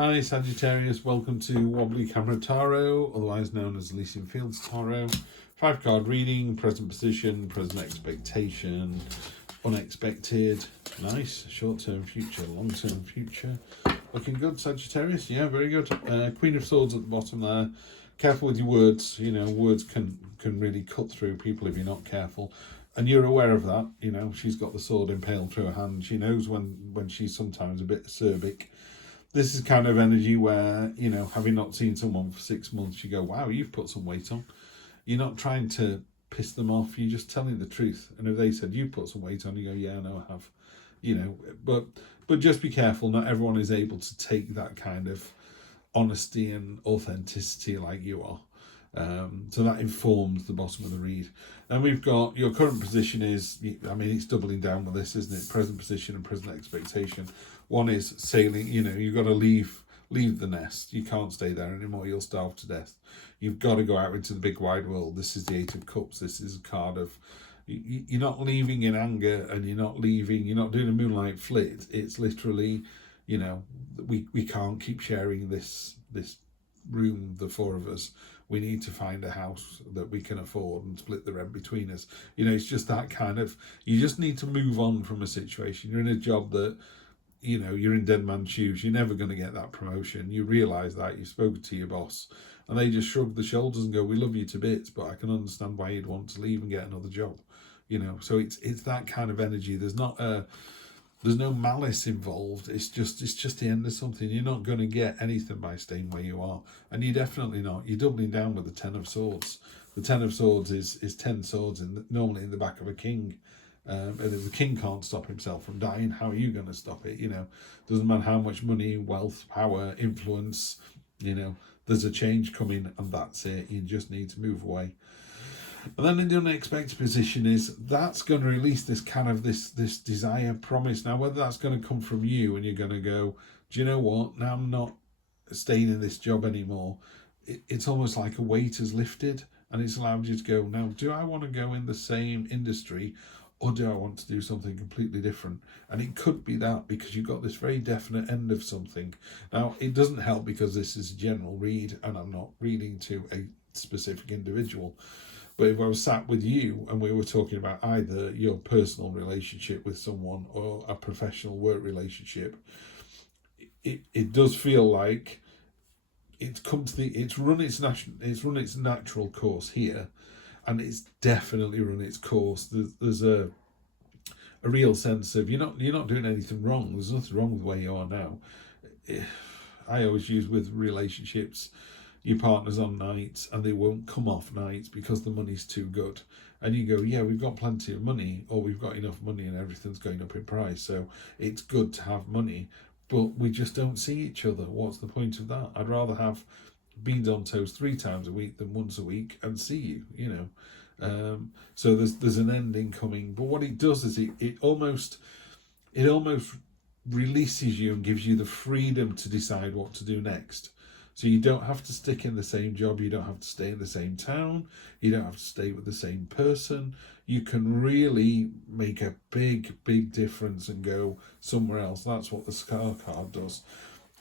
Hi Sagittarius, welcome to Wobbly Camera Tarot, otherwise known as Elysian Fields Tarot. 5-card reading, present position, present expectation, unexpected, nice, short-term future, long-term future. Looking good, Sagittarius, yeah, very good. Queen of Swords at the bottom there. Careful with your words, words can really cut through people if you're not careful. And you're aware of that, she's got the sword impaled through her hand. She knows when she's sometimes a bit acerbic. This is kind of energy where, having not seen someone for 6 months, you go, wow, you've put some weight on. You're not trying to piss them off, you're just telling the truth. And if they said, you put some weight on, you go, yeah, I know I have. But just be careful, not everyone is able to take that kind of honesty and authenticity like you are. So that informs the bottom of the read. And we've got your current position is, it's doubling down with this, isn't it? Present position and present expectation. One is sailing, you've got to leave the nest. You can't stay there anymore. You'll starve to death. You've got to go out into the big wide world. This is the Eight of Cups. This is a card of, you're not leaving in anger, and you're not doing a moonlight flit. It's literally, we can't keep sharing this room, the four of us. We need to find a house that we can afford and split the rent between us. It's just that kind of, you just need to move on from a situation. You're in a job that, you're in dead man's shoes. You're never going to get that promotion. You realise that. You've spoken to your boss and they just shrug the shoulders and go, we love you to bits, but I can understand why you'd want to leave and get another job. So it's that kind of energy. There's no malice involved. It's just the end of something. You're not going to get anything by staying where you are. And you're definitely not. You're doubling down with the Ten of Swords. The Ten of Swords is 10 swords normally in the back of a king. And if the king can't stop himself from dying, how are you going to stop it? Doesn't matter how much money, wealth, power, influence, there's a change coming and that's it. You just need to move away. And then in the unexpected position is that's going to release this kind of this desire, promise. Now, whether that's going to come from you and you're going to go, do you know what? Now I'm not staying in this job anymore. It's almost like a weight has lifted and it's allowed you to go, now, do I want to go in the same industry or do I want to do something completely different? And it could be that because you've got this very definite end of something. Now, it doesn't help because this is a general read and I'm not reading to a specific individual. But if I was sat with you and we were talking about either your personal relationship with someone or a professional work relationship, it does feel like it's run its natural course here, and it's definitely run its course. There's a real sense of you're not doing anything wrong. There's nothing wrong with where you are now. I always use with relationships, your partner's on nights and they won't come off nights because the money's too good. And you go, yeah, we've got plenty of money, or we've got enough money and everything's going up in price. So it's good to have money, but we just don't see each other. What's the point of that? I'd rather have beans on toast 3 times a week than once a week and see you, So there's an ending coming. But what it does is it almost releases you and gives you the freedom to decide what to do next. So you don't have to stick in the same job. You don't have to stay in the same town. You don't have to stay with the same person. You can really make a big, big difference and go somewhere else. That's what the Star card does.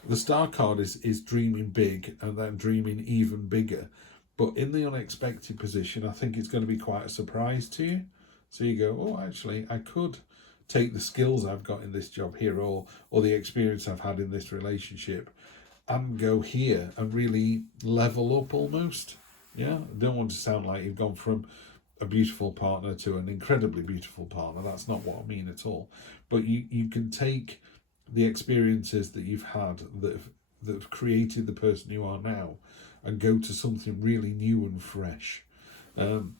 The Star card is dreaming big and then dreaming even bigger. But in the unexpected position, I think it's going to be quite a surprise to you. So you go, oh, actually, I could take the skills I've got in this job here or the experience I've had in this relationship and go here and really level up almost. Yeah, I don't want to sound like you've gone from a beautiful partner to an incredibly beautiful partner. That's not what I mean at all. But you can take the experiences that you've had that have created the person you are now and go to something really new and fresh. Definitely.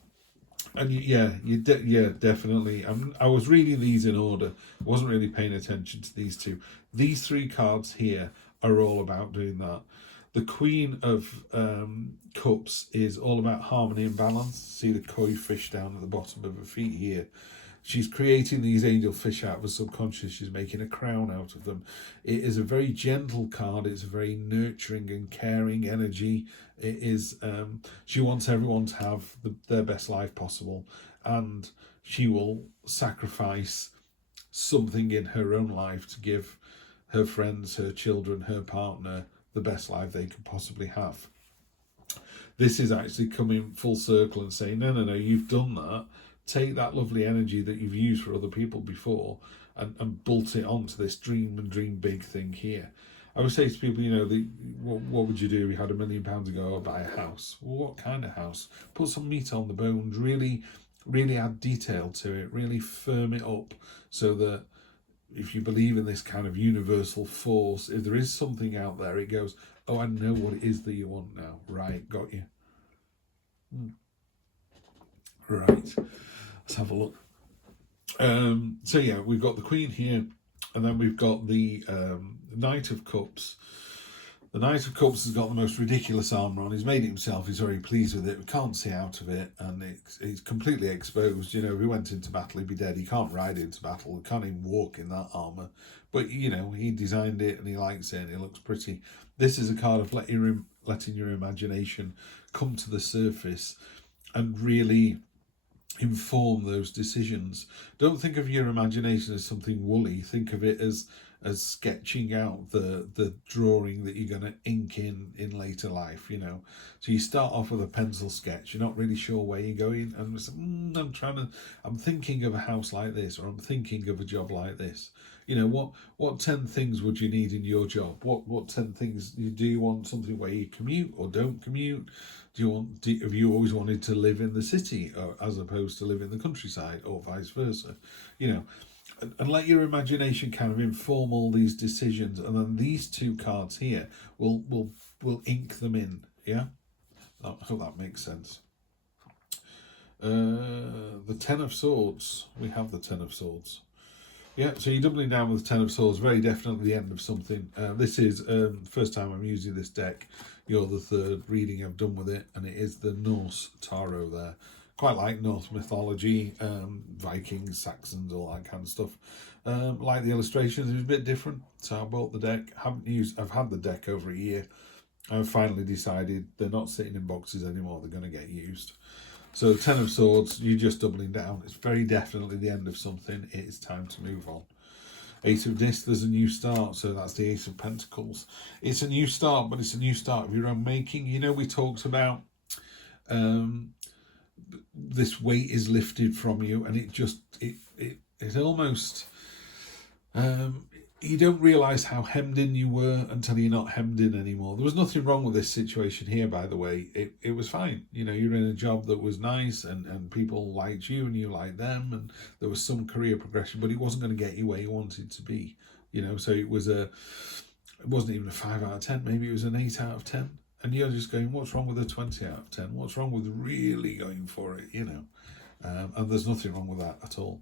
I was reading these in order. I wasn't really paying attention to these two. These 3 cards here are all about doing that. The Queen of Cups is all about harmony and balance. See the koi fish down at the bottom of her feet here. She's creating these angel fish out of her subconscious. She's making a crown out of them. It is a very gentle card. It's a very nurturing and caring energy. It is. She wants everyone to have their best life possible, and she will sacrifice something in her own life to give her friends, her children, her partner, the best life they could possibly have. This is actually coming full circle and saying, no, you've done that. Take that lovely energy that you've used for other people before and bolt it onto this dream and dream big thing here. I would say to people, what would you do if you had £1 million to go or buy a house? Well, what kind of house? Put some meat on the bones, really add detail to it, really firm it up so that if you believe in this kind of universal force, if there is something out there, it goes, oh, I know what it is that you want now. Right, got you. Right, let's have a look. So yeah, we've got the Queen here, and then we've got the Knight of Cups. The Knight of Cups has got the most ridiculous armour on. He's made it himself. He's very pleased with it. We can't see out of it, and it's completely exposed. If he went into battle, he'd be dead. He can't ride into battle. He can't even walk in that armour. But, he designed it, and he likes it, and it looks pretty. This is a card of letting your imagination come to the surface and really inform those decisions. Don't think of your imagination as something woolly. Think of it as sketching out the drawing that you're going to ink in later life. So you start off with a pencil sketch. You're not really sure where you're going, and I'm thinking of a house like this, or I'm thinking of a job like this. What 10 things would you need in your job? What 10 things do you want? Something where you commute or don't commute? Have you always wanted to live in the city as opposed to live in the countryside, or vice versa? And let your imagination kind of inform all these decisions, and then these two cards here will ink them in. Yeah, I hope that makes sense. The Ten of Swords. We have the Ten of Swords. Yeah, so you're doubling down with the Ten of Swords. Very definitely the end of something. This is first time I'm using this deck. You're the third reading I've done with it, and it is the Norse Tarot there. Quite like Norse mythology, Vikings, Saxons, all that kind of stuff. Like the illustrations, it was a bit different, so I bought the deck. I've had the deck over a year. I've finally decided they're not sitting in boxes anymore. They're going to get used. So Ten of Swords, you're just doubling down. It's very definitely the end of something. It is time to move on. Ace of Discs, there's a new start. So that's the Ace of Pentacles. It's a new start, but it's a new start of your own making. We talked about this weight is lifted from you, and it almost you don't realise how hemmed in you were until you're not hemmed in anymore. There was nothing wrong with this situation here, by the way. It was fine. You're in a job that was nice, and people liked you and you liked them, and there was some career progression, but it wasn't going to get you where you wanted to be. So it wasn't even a 5 out of 10. Maybe it was an 8 out of 10. And you're just going, what's wrong with a 20 out of 10? What's wrong with really going for it, And there's nothing wrong with that at all.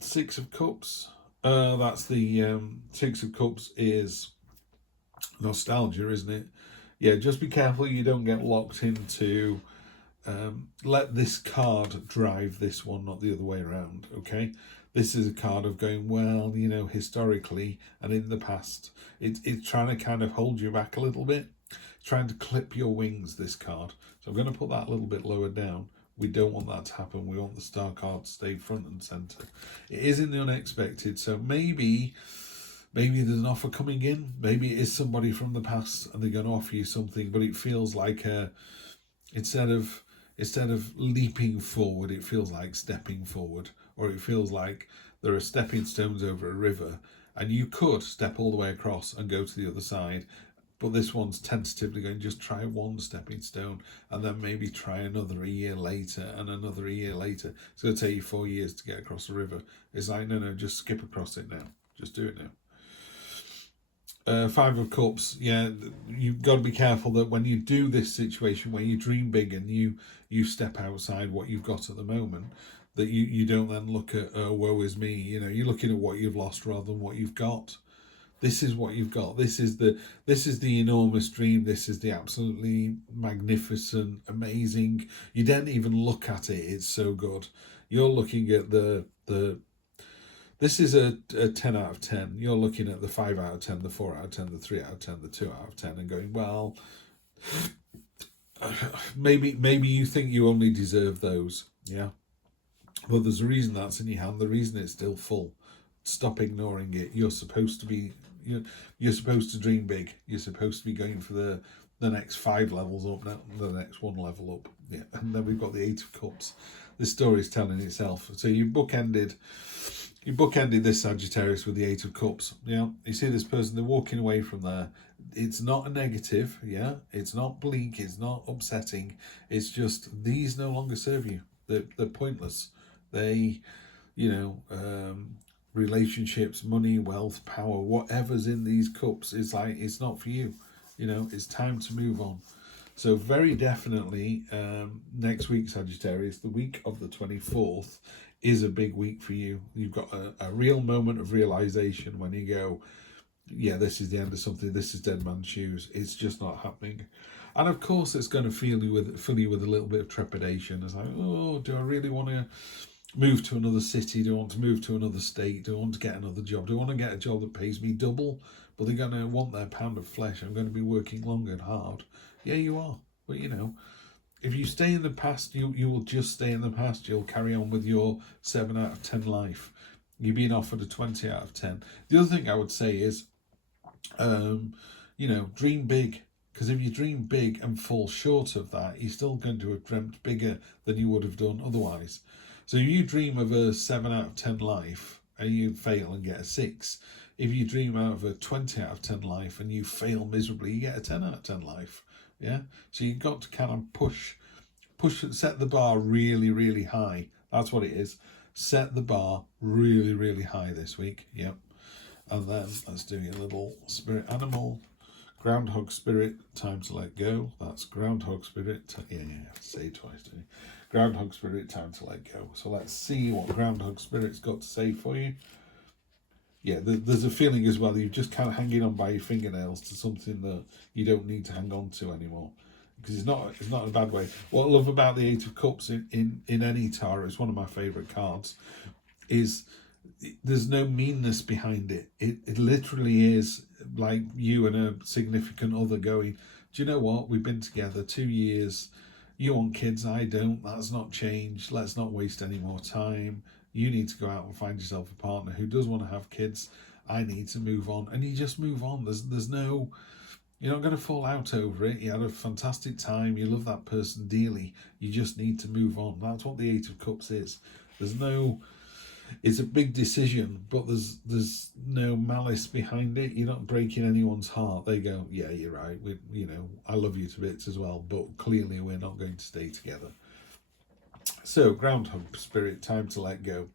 6 of Cups. That's the 6 of Cups is nostalgia, isn't it? Yeah, just be careful you don't get locked into let this card drive this one, not the other way around, okay? This is a card of going, well, historically and in the past. It's trying to kind of hold you back a little bit. It's trying to clip your wings, this card. So I'm going to put that a little bit lower down. We don't want that to happen. We want the star card to stay front and centre. It is in the unexpected. So maybe there's an offer coming in. Maybe it is somebody from the past and they're going to offer you something. But it feels like instead of leaping forward, it feels like stepping forward. Or it feels like there are stepping stones over a river, and you could step all the way across and go to the other side, but this one's tentatively going, just try one stepping stone, and then maybe try another a year later, and another a year later. It's going to take you 4 years to get across the river. It's like, no, just skip across it now. Just do it now. 5 of Cups, yeah, you've got to be careful that when you do this situation where you dream big and you step outside what you've got at the moment, that you don't then look at, woe is me. You're looking at what you've lost rather than what you've got. This is what you've got. This is the enormous dream. This is the absolutely magnificent, amazing. You don't even look at it. It's so good. You're looking at this is a 10 out of 10. You're looking at the 5 out of 10, the 4 out of 10, the 3 out of 10, the 2 out of 10, and going, well, maybe you think you only deserve those. Yeah. But there's a reason that's in your hand. The reason it's still full. stop ignoring it. You're supposed to be, you're supposed to dream big. You're supposed to be going for the next 5 levels up, not the next 1 level up. Yeah, and then we've got the 8 of Cups. This story is telling itself. So you bookended this Sagittarius with the 8 of Cups. Yeah, you see this person, they're walking away from there. It's not a negative, yeah. It's not bleak. It's not upsetting. It's just these no longer serve you. They're pointless. They, relationships, money, wealth, power, whatever's in these cups is like, it's not for you. It's time to move on. So very definitely next week, Sagittarius, the week of the 24th, is a big week for you. You've got a real moment of realization when you go, yeah, this is the end of something. This is dead man's shoes. It's just not happening. And of course, it's going to fill you with a little bit of trepidation. It's like, oh, do I really want to move to another city? Do I want to move to another state? Do I want to get another job? Do I want to get a job that pays me double? But they're going to want their pound of flesh. I'm going to be working long and hard. Yeah, you are. But, if you stay in the past, you will just stay in the past. You'll carry on with your 7 out of 10 life. You're being offered a 20 out of 10. The other thing I would say is, dream big. Because if you dream big and fall short of that, you're still going to have dreamt bigger than you would have done otherwise. So if you dream of a 7 out of 10 life and you fail and get a 6, if you dream out of a 20 out of 10 life and you fail miserably, you get a 10 out of 10 life. Yeah. So you've got to kind of set the bar really, really high. That's what it is. Set the bar really, really high this week. Yep. And then let's do a little spirit animal. Groundhog spirit, time to let go. That's groundhog spirit. Yeah, say it twice, don't you? Groundhog spirit, time to let go. So let's see what groundhog spirit's got to say for you. Yeah, there's a feeling as well that you're just kind of hanging on by your fingernails to something that you don't need to hang on to anymore. Because it's not in a bad way. What I love about the 8 of Cups in any tarot, it's one of my favourite cards, is there's no meanness behind it. It literally is like you and a significant other going, do you know what? We've been together 2 years. You want kids, I don't. That's not changed. Let's not waste any more time. You need to go out and find yourself a partner who does want to have kids. I need to move on. And you just move on. There's no, you're not going to fall out over it. You had a fantastic time. You love that person dearly. You just need to move on. That's what the 8 of Cups is. There's no, it's a big decision, but there's no malice behind it. You're not breaking anyone's heart. They go, yeah, you're right. I love you to bits as well, but clearly we're not going to stay together. So, groundhog spirit, time to let go.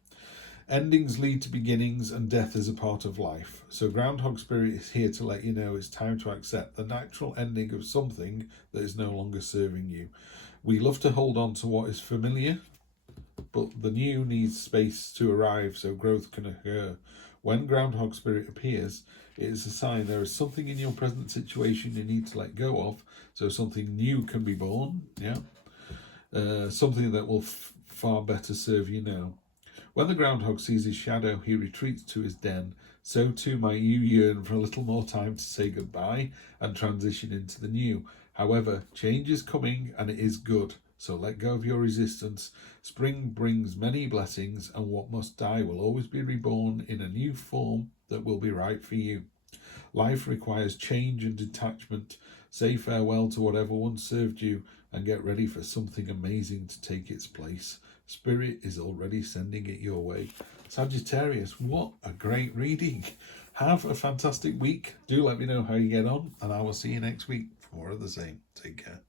Endings lead to beginnings and death is a part of life. So groundhog spirit is here to let you know it's time to accept the natural ending of something that is no longer serving you. We love to hold on to what is familiar, but the new needs space to arrive so growth can occur. When groundhog spirit appears, it is a sign there is something in your present situation you need to let go of so something new can be born. Yeah. Something that will far better serve you now. When the groundhog sees his shadow, he retreats to his den. So too might you yearn for a little more time to say goodbye and transition into the new. However, change is coming and it is good. So let go of your resistance. Spring brings many blessings, and what must die will always be reborn in a new form that will be right for you. Life requires change and detachment. Say farewell to whatever once served you and get ready for something amazing to take its place. Spirit is already sending it your way. Sagittarius, what a great reading. Have a fantastic week. Do let me know how you get on, and I will see you next week for more of the same. Take care.